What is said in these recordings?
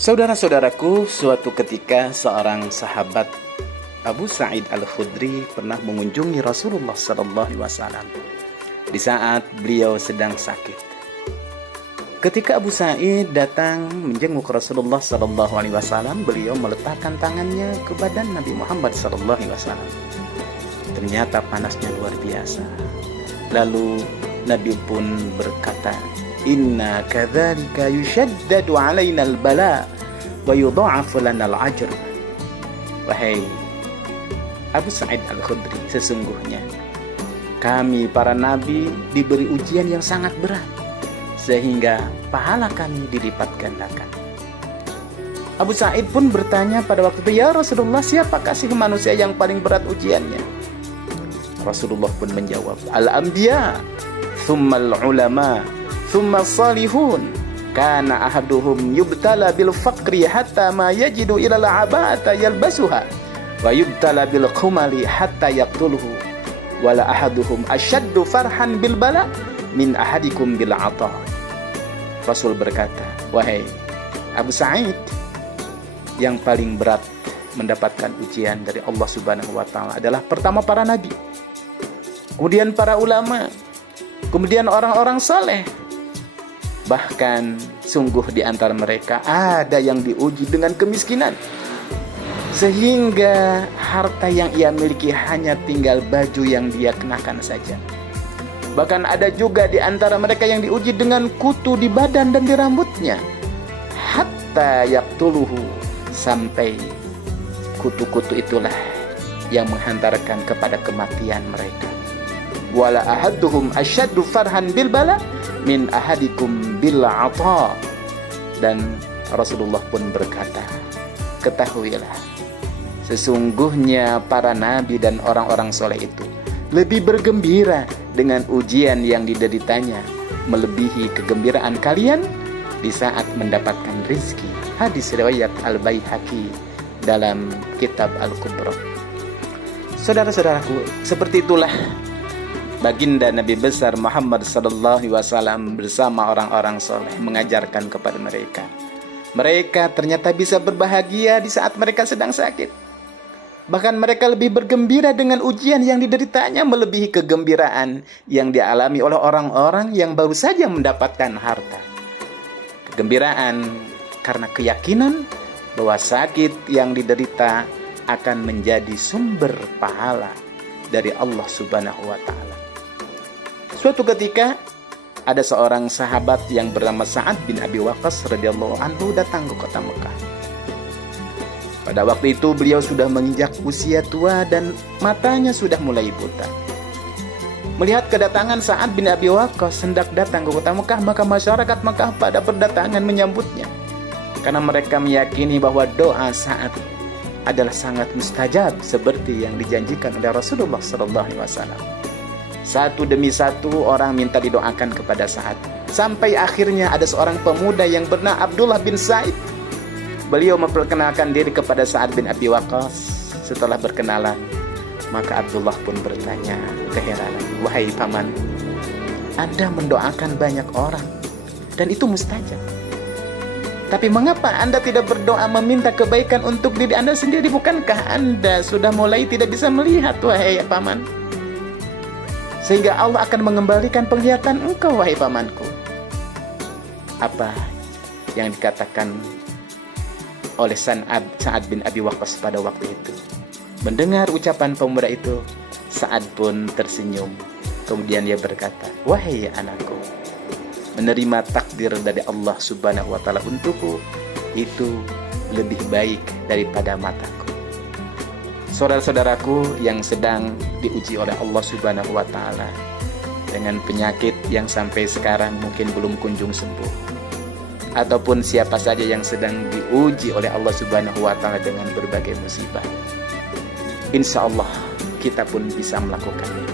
Saudara-saudaraku, suatu ketika seorang sahabat Abu Sa'id Al-Khudri pernah mengunjungi Rasulullah SAW di saat beliau sedang sakit. Ketika Abu Sa'id datang menjenguk Rasulullah SAW, beliau meletakkan tangannya ke badan Nabi Muhammad SAW. Ternyata panasnya luar biasa. Lalu Nabi pun berkata, "Inna kadzalika yushaddadu 'alaina al-bala wa yudha'afu lana al-ajr." Wahai Abu Sa'id Al-Khudri, sesungguhnya kami para nabi diberi ujian yang sangat berat, sehingga pahala kami dilipat gandakan. Abu Sa'id pun bertanya pada waktu itu, "Ya Rasulullah, siapakah sih manusia yang paling berat ujiannya?" Rasulullah pun menjawab, "Al-anbiya, thummal ulama, thumma salihun, kana ahaduhum yubtala bil faqri hatta ma yajidu ila al-'aba'ata yalbasuha wa yubtala bil khumali hatta yaqtuluhu wala ahaduhum ashaddu farhan bil bala min ahadikum bil 'ata." Rasul berkata, "Wahai Abu Sa'id, yang paling berat mendapatkan ujian dari Allah Subhanahu wa taala adalah pertama para nabi, kemudian para ulama, kemudian orang-orang saleh. Bahkan sungguh di antara mereka ada yang diuji dengan kemiskinan, sehingga harta yang ia miliki hanya tinggal baju yang dia kenakan saja. Bahkan ada juga di antara mereka yang diuji dengan kutu di badan dan di rambutnya, hatta yaqtuluhu, sampai kutu-kutu itulah yang menghantarkan kepada kematian mereka. Wala ahaduhum asyaddu farhan bil bala min ahadikum bil 'ata." Dan Rasulullah pun berkata, "Ketahuilah, sesungguhnya para nabi dan orang-orang soleh itu lebih bergembira dengan ujian yang dideritanya melebihi kegembiraan kalian di saat mendapatkan rizki." Hadis riwayat Al-Baihaqi dalam kitab Al-Kubra. Saudara-saudaraku, seperti itulah baginda Nabi besar Muhammad sallallahu alaihi wasallam bersama orang-orang soleh mengajarkan kepada mereka. Mereka ternyata bisa berbahagia di saat mereka sedang sakit. Bahkan mereka lebih bergembira dengan ujian yang dideritanya melebihi kegembiraan yang dialami oleh orang-orang yang baru saja mendapatkan harta. Kegembiraan karena keyakinan bahwa sakit yang diderita akan menjadi sumber pahala dari Allah Subhanahu wa taala. Suatu ketika ada seorang sahabat yang bernama Sa'ad bin Abi Waqqas radhiyallahu anhu datang ke kota Mekah. Pada waktu itu beliau sudah menginjak usia tua dan matanya sudah mulai buta. Melihat kedatangan Sa'ad bin Abi Waqqas hendak datang ke kota Mekah, maka masyarakat Mekah pada berdatangan menyambutnya, karena mereka meyakini bahwa doa Sa'ad adalah sangat mustajab seperti yang dijanjikan oleh Rasulullah SAW. Satu demi satu orang minta didoakan kepada Sa'ad, sampai akhirnya ada seorang pemuda yang bernama Abdullah bin Sa'id. Beliau memperkenalkan diri kepada Sa'ad bin Abi Waqqas. Setelah berkenalan, maka Abdullah pun bertanya keheranan, "Wahai paman, Anda mendoakan banyak orang dan itu mustajab. Tapi mengapa Anda tidak berdoa meminta kebaikan untuk diri Anda sendiri? Bukankah Anda sudah mulai tidak bisa melihat, wahai paman? Sehingga Allah akan mengembalikan penglihatan engkau, wahai pamanku." Apa yang dikatakan oleh Sa'ad bin Abi Waqqas pada waktu itu? Mendengar ucapan pemuda itu, Sa'ad pun tersenyum. Kemudian dia berkata, "Wahai anakku, menerima takdir dari Allah Subhanahu wa taala untukku itu lebih baik daripada mataku." Saudara-saudaraku yang sedang diuji oleh Allah Subhanahu wa taala dengan penyakit yang sampai sekarang mungkin belum kunjung sembuh, ataupun siapa saja yang sedang diuji oleh Allah Subhanahu wa taala dengan berbagai musibah, insya Allah kita pun bisa melakukannya.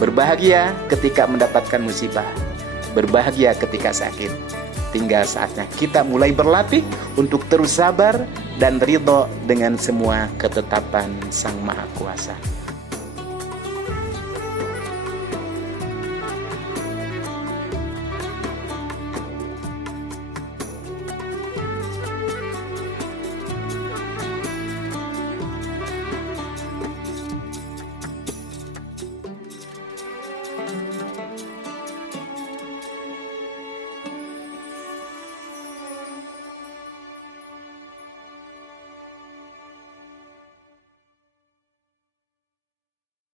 Berbahagia ketika mendapatkan musibah, berbahagia ketika sakit. Tinggal saatnya kita mulai berlatih untuk terus sabar dan ridho dengan semua ketetapan Sang Maha Kuasa.